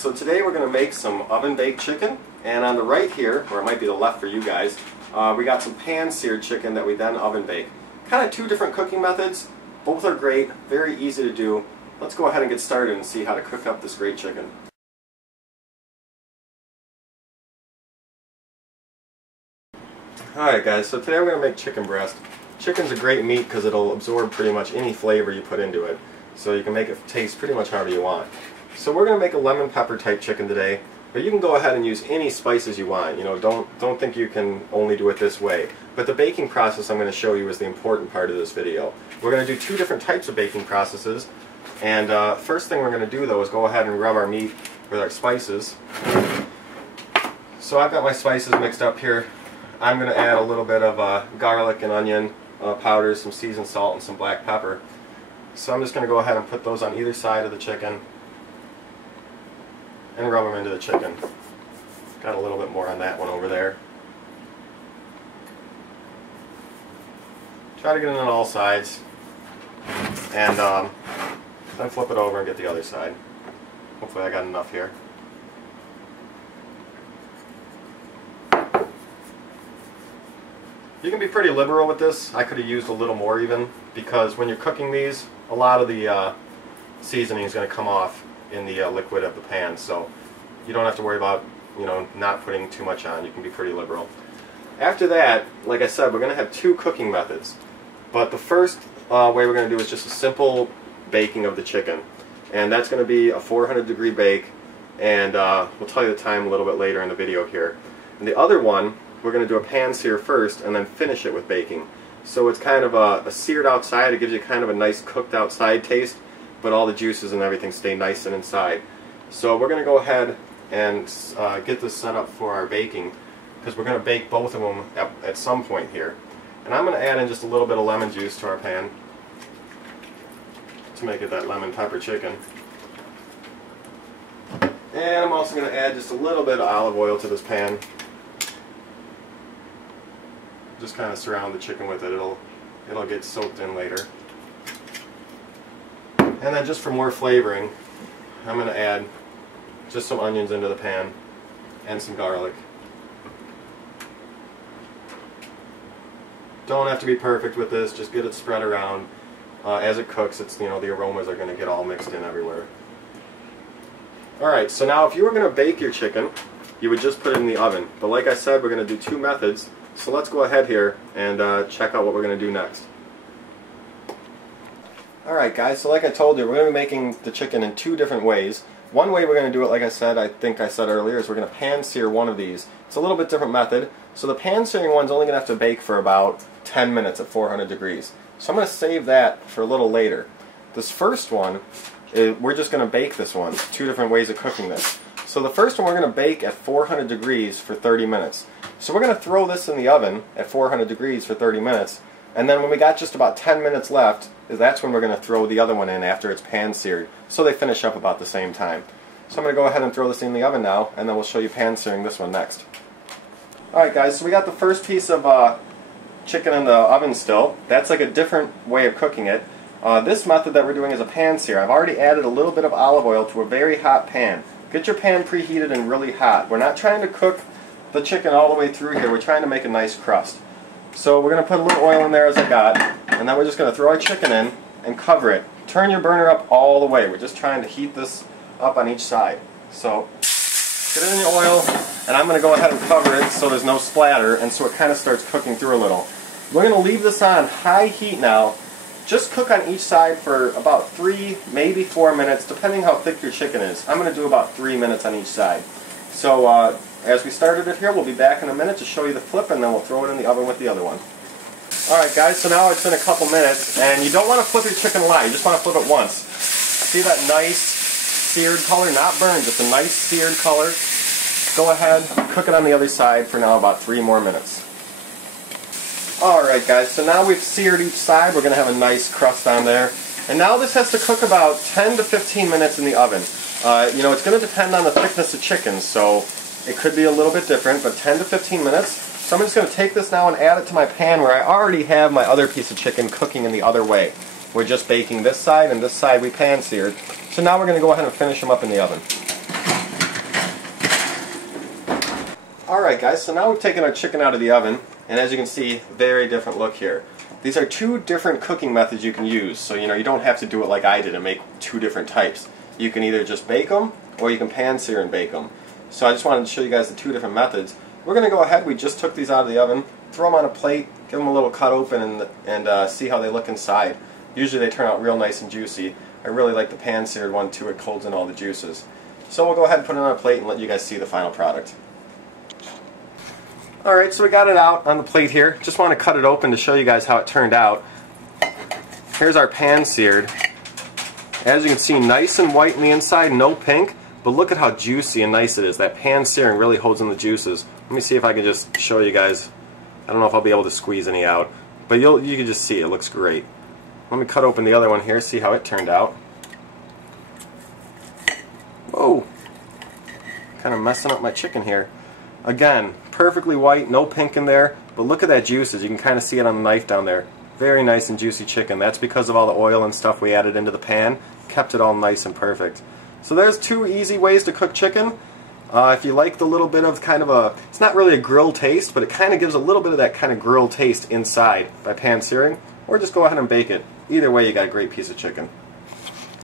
so today we're going to make some oven baked chicken, and on the right here, or it might be the left for you guys, we got some pan seared chicken that we then oven bake. Kind of two different cooking methods, both are great, very easy to do. Let's go ahead and get started and see how to cook up this great chicken. Alright guys, so today we're going to make chicken breast. Chicken's a great meat because it'll absorb pretty much any flavor you put into it, so you can make it taste pretty much however you want. So we're going to make a lemon pepper type chicken today, but you can go ahead and use any spices you want. You know, don't think you can only do it this way. But the baking process I'm going to show you is the important part of this video. We're going to do two different types of baking processes, and first thing we're going to do though is go ahead and rub our meat with our spices. So I've got my spices mixed up here. I'm going to add a little bit of garlic and onion powder, some seasoned salt, and some black pepper. So I'm just going to go ahead and put those on either side of the chicken and rub them into the chicken. Got a little bit more on that one over there. Try to get it on all sides, and then flip it over and get the other side. Hopefully I got enough here. You can be pretty liberal with this. I could have used a little more even, because when you're cooking these, a lot of the seasoning is going to come off in the liquid of the pan, so you don't have to worry about, you know, not putting too much on. You can be pretty liberal. After that, like I said, we're going to have two cooking methods, but the first way we're going to do is just a simple baking of the chicken, and that's going to be a 400-degree bake, and we'll tell you the time a little bit later in the video here. And the other one, we're going to do a pan sear first and then finish it with baking. So it's kind of a seared outside. It gives you kind of a nice cooked outside taste, but all the juices and everything stay nice and inside. So we're going to go ahead and get this set up for our baking, because we're going to bake both of them at some point here. And I'm going to add in just a little bit of lemon juice to our pan to make it that lemon pepper chicken. And I'm also going to add just a little bit of olive oil to this pan. Just kind of surround the chicken with it. It'll get soaked in later. And then just for more flavoring, I'm going to add just some onions into the pan and some garlic. Don't have to be perfect with this, just get it spread around. As it cooks, it's, you know, the aromas are going to get all mixed in everywhere. Alright, so now if you were going to bake your chicken, you would just put it in the oven. But like I said, we're going to do two methods. So let's go ahead here and check out what we're going to do next. Alright guys, so like I told you, we're going to be making the chicken in two different ways. One way we're going to do it, like I said, I think I said earlier, is we're going to pan sear one of these. It's a little bit different method. So the pan searing one's only going to have to bake for about 10 minutes at 400 degrees. So I'm going to save that for a little later. This first one, we're just going to bake this one. Two different ways of cooking this. So the first one we're going to bake at 400 degrees for 30 minutes. So we're going to throw this in the oven at 400 degrees for 30 minutes, and then when we got just about 10 minutes left, that's when we're going to throw the other one in after it's pan seared, so they finish up about the same time. So I'm going to go ahead and throw this in the oven now, and then we'll show you pan searing this one next. Alright guys, so we got the first piece of chicken in the oven still. That's like a different way of cooking it. This method that we're doing is a pan sear. I've already added a little bit of olive oil to a very hot pan. Get your pan preheated and really hot. We're not trying to cook the chicken all the way through here. We're trying to make a nice crust. So we're going to put a little oil in there as I got, and then we're just going to throw our chicken in and cover it. Turn your burner up all the way. We're just trying to heat this up on each side. So get it in the oil, and I'm going to go ahead and cover it so there's no splatter, and so it kind of starts cooking through a little. We're going to leave this on high heat now. Just cook on each side for about 3, maybe 4 minutes, depending how thick your chicken is. I'm going to do about 3 minutes on each side. So as we started it here, we'll be back in a minute to show you the flip, and then we'll throw it in the oven with the other one. Alright guys, so now it's been a couple minutes, and you don't want to flip your chicken a lot, you just want to flip it once. See that nice seared color? Not burned, just a nice seared color. Go ahead, cook it on the other side for now about 3 more minutes. Alright guys, so now we've seared each side. We're going to have a nice crust on there. And now this has to cook about 10 to 15 minutes in the oven. You know, it's going to depend on the thickness of chicken, so it could be a little bit different, but 10 to 15 minutes. So I'm just going to take this now and add it to my pan where I already have my other piece of chicken cooking in the other way. We're just baking this side, and this side we pan seared. So now we're going to go ahead and finish them up in the oven. Alright guys, so now we've taken our chicken out of the oven, and as you can see, very different look here. These are two different cooking methods you can use, so you don't have to do it like I did and make two different types. You can either just bake them, or you can pan sear and bake them. So I just wanted to show you guys the two different methods. We're going to go ahead, we just took these out of the oven, throw them on a plate, give them a little cut open, and see how they look inside. Usually they turn out real nice and juicy. I really like the pan seared one too, it holds in all the juices. So we'll go ahead and put it on a plate and let you guys see the final product. Alright, so we got it out on the plate here. Just want to cut it open to show you guys how it turned out. Here's our pan seared. As you can see, nice and white on the inside, no pink, but look at how juicy and nice it is. That pan searing really holds in the juices. Let me see if I can just show you guys. I don't know if I'll be able to squeeze any out, but you can just see it looks great. Let me cut open the other one here, see how it turned out. Whoa! Kind of messing up my chicken here. Again, perfectly white, no pink in there, but look at that juices. You can kind of see it on the knife down there. Very nice and juicy chicken. That's because of all the oil and stuff we added into the pan. Kept it all nice and perfect. So there's two easy ways to cook chicken. If you like the little bit of kind of a, it's not really a grill taste, but it kind of gives a little bit of that kind of grill taste inside by pan searing, or just go ahead and bake it. Either way, you got a great piece of chicken.